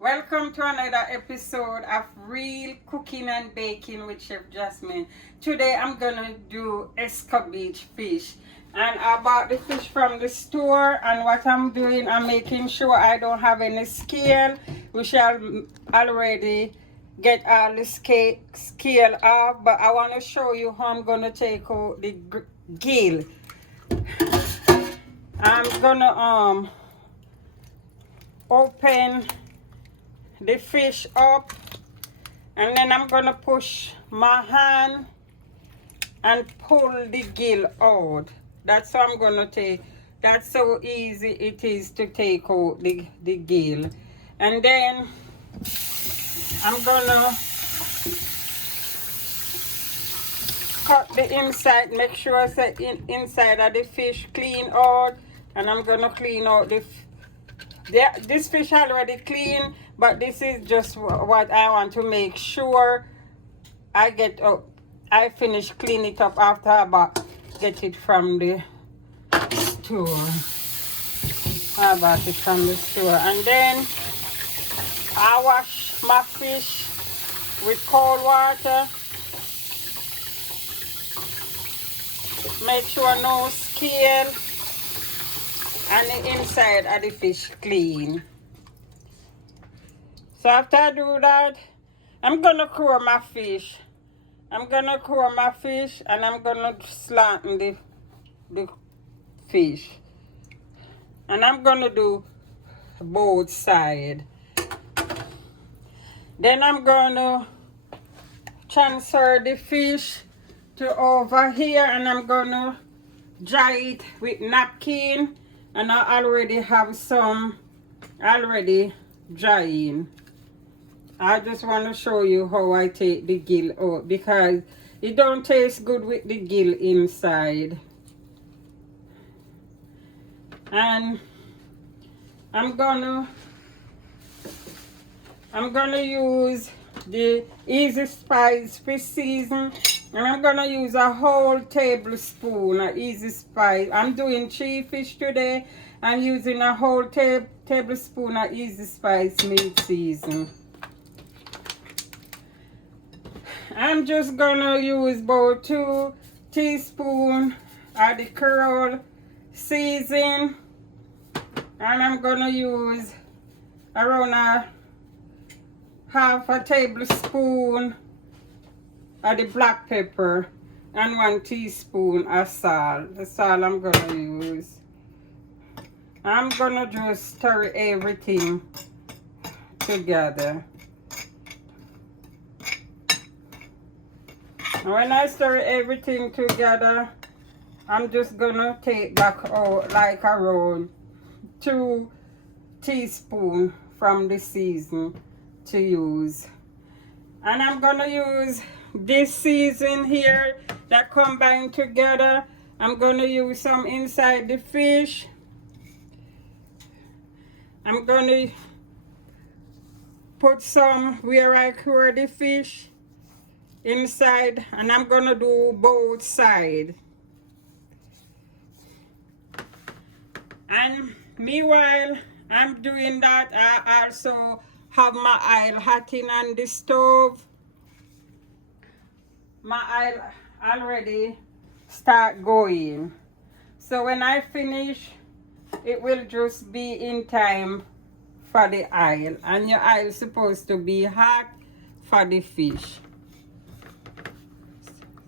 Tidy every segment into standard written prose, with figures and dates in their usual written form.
Welcome to another episode of Real Cooking and Baking with Chef Jasmine. Today I'm gonna do Escovitch fish. And I bought the fish from the store, and what I'm doing, I'm making sure I don't have any scale. We shall already get all the scale off, but I want to show you how I'm gonna take out the gill. I'm gonna open the fish up, and then I'm gonna push my hand and pull the gill out. That's how I'm gonna take. That's how easy it is to take out the gill. And then I'm gonna cut the inside, make sure the inside of the fish clean out, and I'm gonna clean out this fish already clean, but this is just what I want to make sure I get up. I finish clean it up after I get it from the store. I bought it from the store, and then I wash my fish with cold water. Make sure no scale, and the inside of the fish clean. So after I do that, I'm gonna core my fish. And I'm gonna slant the fish. And I'm gonna do both sides. Then I'm gonna transfer the fish to over here, and I'm gonna dry it with napkin. And I already have some already drying. I just want to show you how I take the gill out, because it don't taste good with the gill inside. And I'm gonna use the Easy Spice fish season, and I'm gonna use a whole tablespoon of Easy Spice. I'm doing 3 fish today. I'm using a whole tablespoon of Easy Spice meat season. I'm just gonna use about 2 teaspoons of the curl season, and I'm gonna use around half a tablespoon of the black pepper and 1 teaspoon of salt. That's all I'm gonna use. I'm gonna just stir everything together. And when I stir everything together, I'm just gonna take back out like around 2 teaspoons from the season to use. And I'm gonna use this season here that combine together. I'm gonna use some inside the fish. I'm gonna put some where I cure the fish inside, and I'm gonna do both sides. And meanwhile I'm doing that, I also have my oil hotting on the stove. My oil already start going, so when I finish, it will just be in time for the oil, and your oil is supposed to be hot for the fish.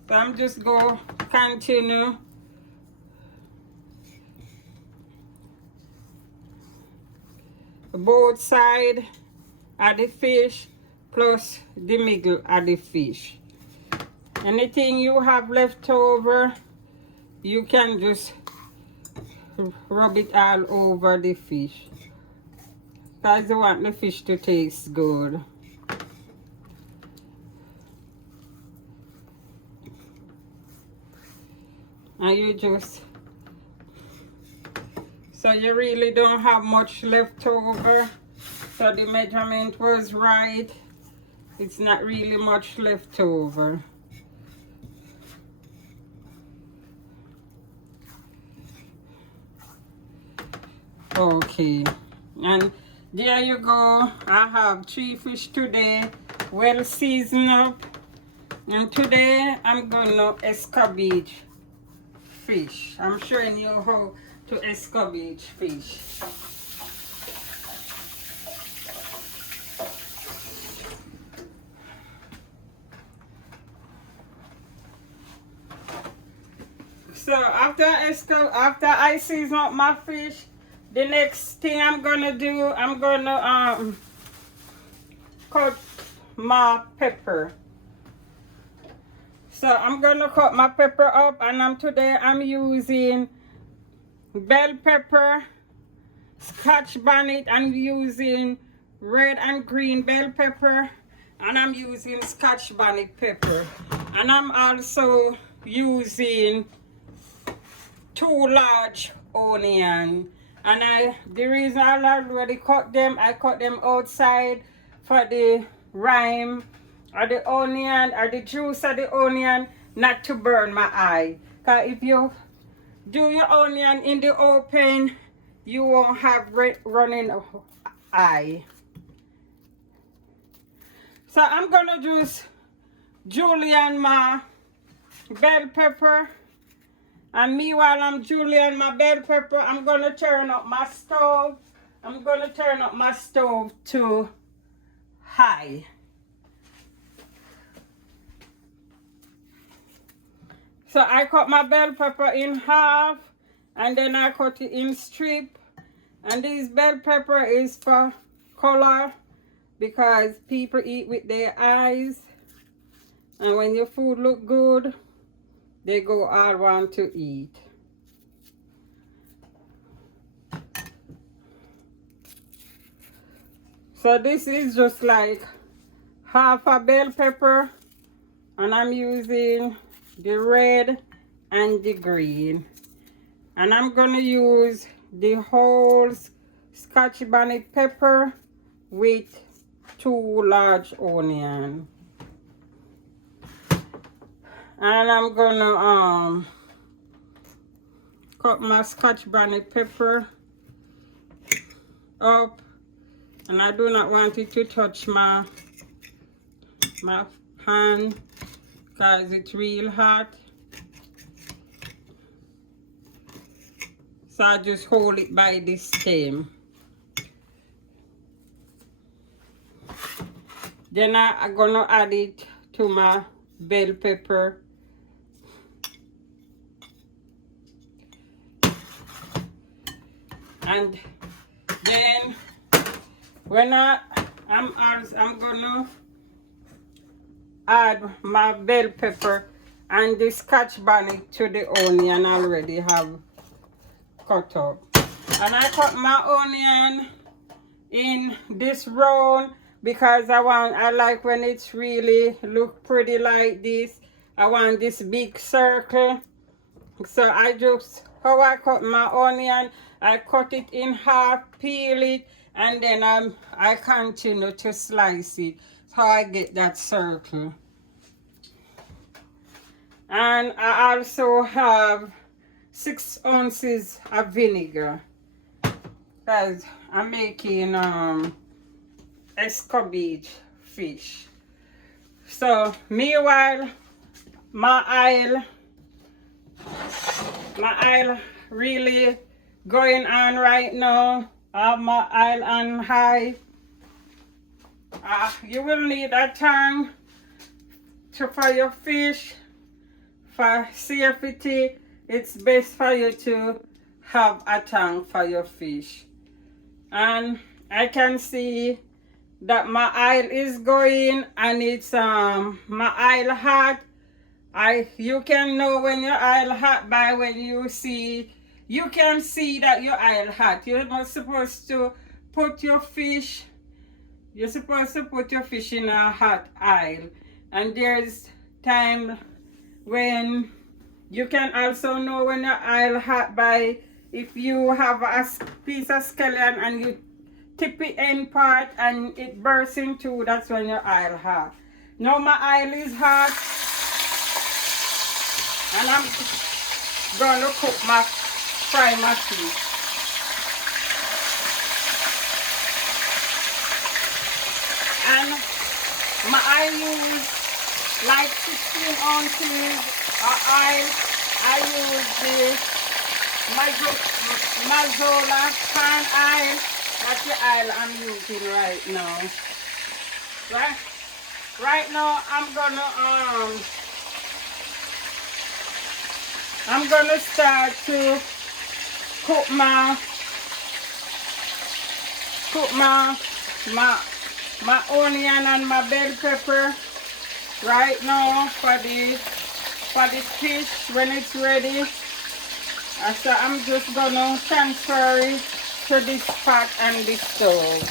So I'm just going to continue both sides of the fish plus the middle of the fish. Anything you have left over, you can just rub it all over the fish, because you want the fish to taste good. And you just, so you really don't have much left over, so the measurement was right. It's not really much left over. Okay, and There you go. I have 3 fish today, well seasoned up. And today I'm gonna escovitch fish. I'm showing you how to escovitch fish. So after I season up my fish, the next thing I'm gonna do, I'm gonna cut my pepper. So I'm gonna cut my pepper up, and today I'm using bell pepper, Scotch bonnet. I'm using red and green bell pepper, and I'm using Scotch bonnet pepper, and I'm also using 2 large onions. And the reason I already cut them, I cut them outside for the rind or the onion or the juice of the onion not to burn my eye. Because if you do your onion in the open, you won't have running eye. So I'm gonna just julienne my bell pepper. And meanwhile I'm julienne my bell pepper, I'm gonna turn up my stove. I'm gonna turn up my stove to high. So I cut my bell pepper in half, and then I cut it in strip. And this bell pepper is for color, because people eat with their eyes, and when your food look good, they go all want to eat. So this is just like half a bell pepper, and I'm using the red and the green. And I'm gonna use the whole Scotch bonnet pepper with 2 large onions. And I'm gonna cut my Scotch bonnet pepper up, and I do not want it to touch my hand because it's real hot. So I just hold it by the stem. Then I'm gonna add it to my bell pepper. And then when I'm gonna add my bell pepper and the Scotch bonnet to the onion I already have cut up. And I cut my onion in this round because I like when it's really look pretty like this. I want this big circle. So how I cut my onion, I cut it in half, peel it, and then I continue to slice it. So I get that circle. And I also have 6 ounces of vinegar, because I'm making escovitch fish. So meanwhile, my oil really going on right now. I have my oil on high. You will need a tang for your fish. For safety, it's best for you to have a tang for your fish. And I can see that my oil is going, and it's my oil hot. You can know when your oil hot by when you can see that your oil hot. You're not supposed to put your fish, in a hot oil. And there's time when you can also know when your oil hot by if you have a piece of scallion and you tip the end part and it bursts in two, that's when your oil hot. Now my oil is hot, and I'm gonna fry my fish. I use like 16 ounces of oil. I use the Mazola pan oil. That's the oil I'm using right now. Right now I'm gonna start to cook my onion and my bell pepper right now for the fish when it's ready. So I'm just gonna transfer it to this pot and this stove.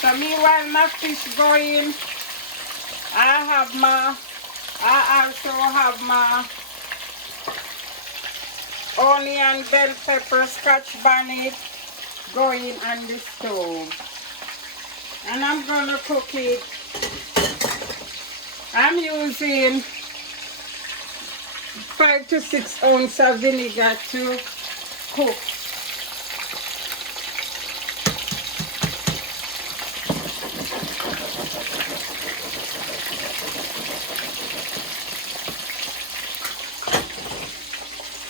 So meanwhile my fish going, I also have my onion, bell pepper, scotch bonnet going on the stove. And I'm gonna cook it. I'm using 5 to 6 ounces of vinegar to cook.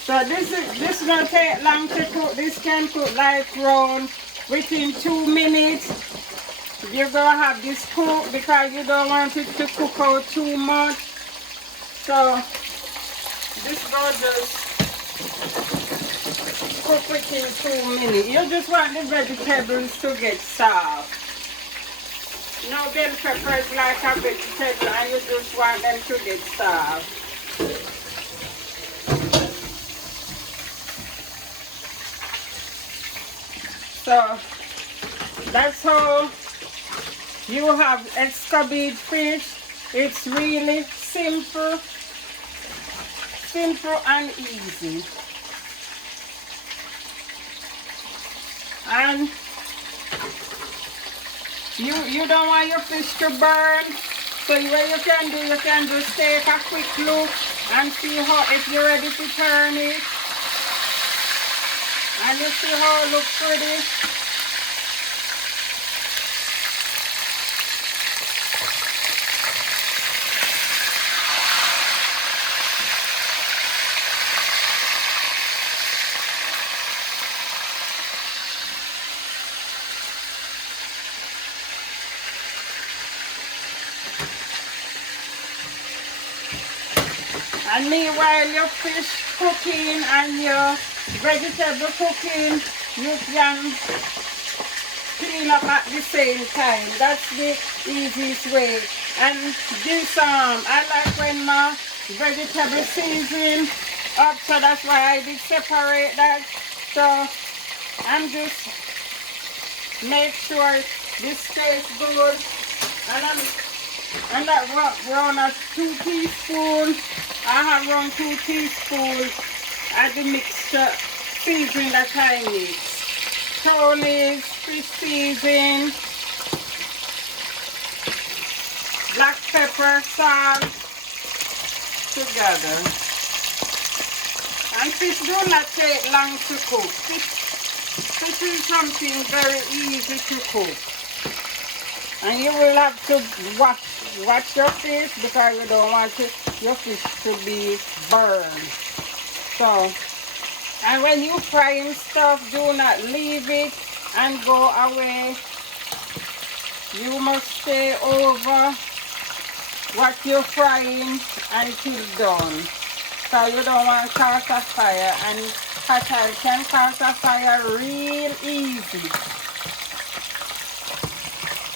So this is gonna take long to cook. This can cook like around within 2 minutes. You're gonna have this cook because you don't want it to cook out too much. So this gonna just cook within 2 minutes. You just want the vegetables to get soft. No bell pepper is like a vegetable and you just want them to get soft. So that's how you have Escovitch fish. It's really simple and easy. And you don't want your fish to burn. So what you can do, you can just take a quick look and see how if you're ready to turn it. And you see how it looks pretty. And meanwhile your fish cooking and your vegetable cooking, you can clean up at the same time. That's the easiest way. And this I like when my vegetable season up, so that's why I did separate that. So I'm just make sure this stays good. And that around a 2 teaspoons. I have around 2 teaspoons of the mixture seasoning that I mix. Tony's, fish seasoning, black pepper, salt together. And fish do not take long to cook. Fish is something very easy to cook. And you will have to watch your fish because you don't want your fish to be burned. So, and when you frying stuff, do not leave it and go away. You must stay over what you're frying until done. So you don't want to cause a fire, and hot oil can cause a fire real easy.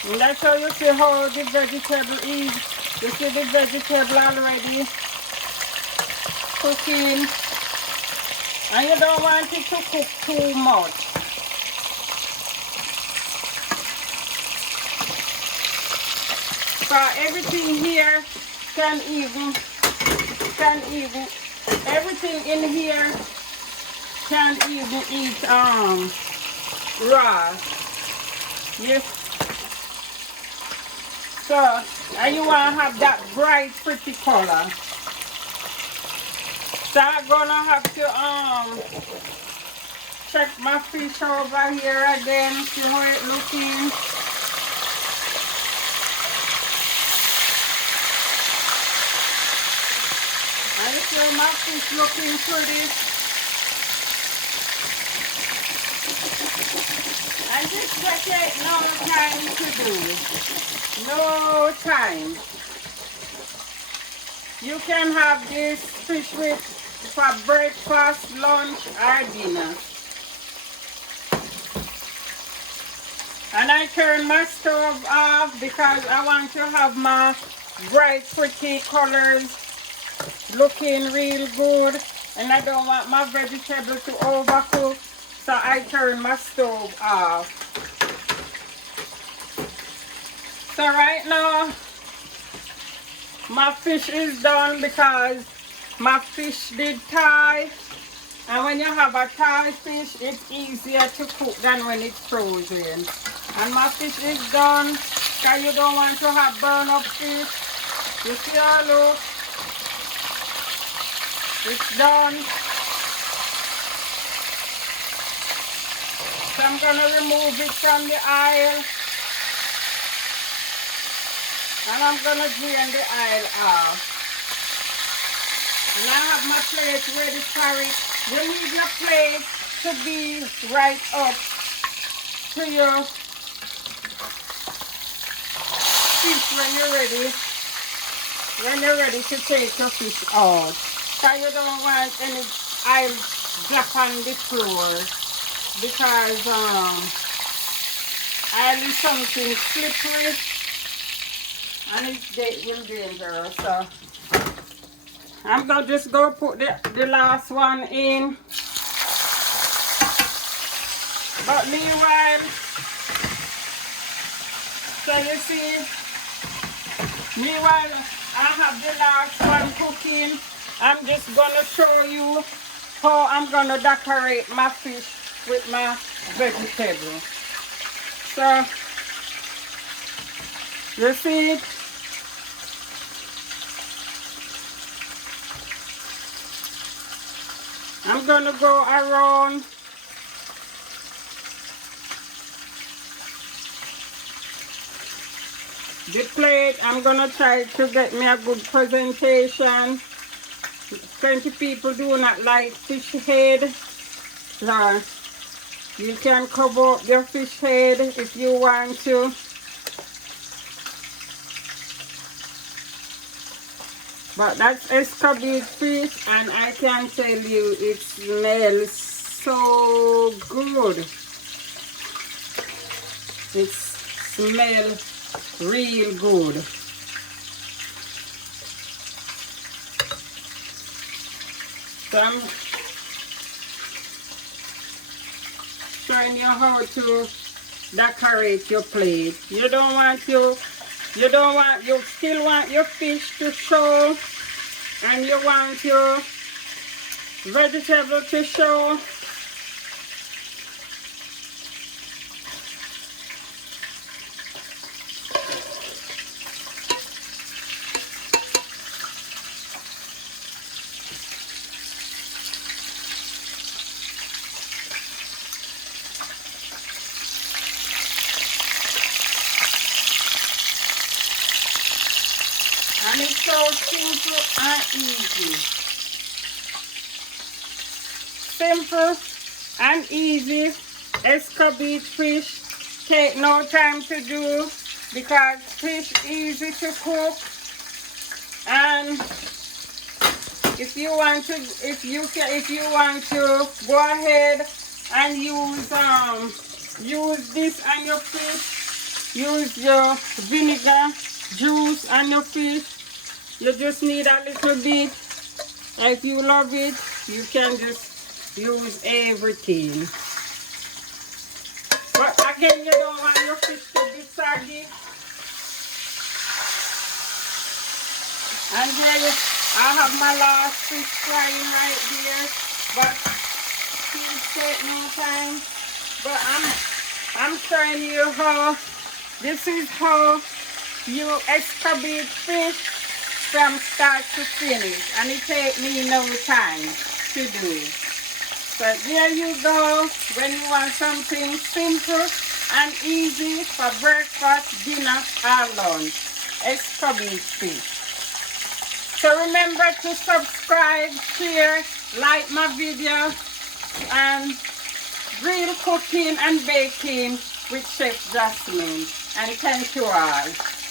And that's how you see how the vegetable is. You see the vegetable already cooking. And you don't want it to cook too much. So everything here everything in here can even eat raw. Yes. So, and you want to have that bright, pretty color. So I'm gonna have to check my fish over here again, see how it looking. And see my fish looking pretty. And this will take no time to do. No time. You can have this fish with for breakfast, lunch, or dinner. And I turn my stove off because I want to have my bright, pretty colors looking real good. And I don't want my vegetable to overcook. So I turn my stove off. So right now, my fish is done because my fish did thaw. And when you have a thawed fish, it's easier to cook than when it's frozen. And my fish is done because you don't want to have burn up fish. You see how look? It's done. So I'm going to remove it from the oil. And I'm going to drain the oil off. And I have my plate ready for it. You need your plate to be right up to your fish when you're ready to take your fish out. So you don't want any oil drop on the floor because oil is something slippery and it's will dangerous. So I'm gonna just go put the last one in. But meanwhile, so you see, meanwhile I have the last one cooking. I'm just gonna show you how I'm gonna decorate my fish with my vegetable. So you see, I'm gonna go around the plate. I'm gonna try to get me a good presentation. Plenty people do not like fish head. So you can cover up your fish head if you want to. But that's Escovitch fish, and I can tell you it smells so good. It smells real good. So I'm showing you how to decorate your plate. You still want your fish to show, and you want your vegetable to show. And it's so simple and easy. Simple and easy. Escovitch fish take no time to do because fish easy to cook. And if you want to go ahead and use this on your fish, use your vinegar juice on your fish. You just need a little bit. If you love it, you can just use everything. But again, you don't want your fish to be soggy. And here I have my last fish frying right there. But please take no time. But I'm showing you how this is how you Escovitch fish from start to finish, and it take me no time to do. So there you go. When you want something simple and easy for breakfast, dinner, or lunch, Escovitch fish. So remember to subscribe, share, like my video, and real cooking and baking with Chef Jasmine. And thank you all.